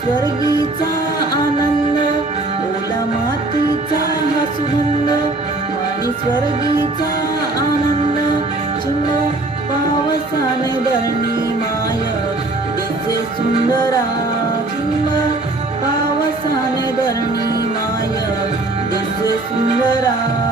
स्वर्गीचा आनंद, ओला मातीचा हा सुगंध, माणी स्वर्गीचा आनंद, चिंब पावसाने धरणी माय दिसे सुंदरा, चिंब पावसाने धरणी माय दिसे सुंदरा.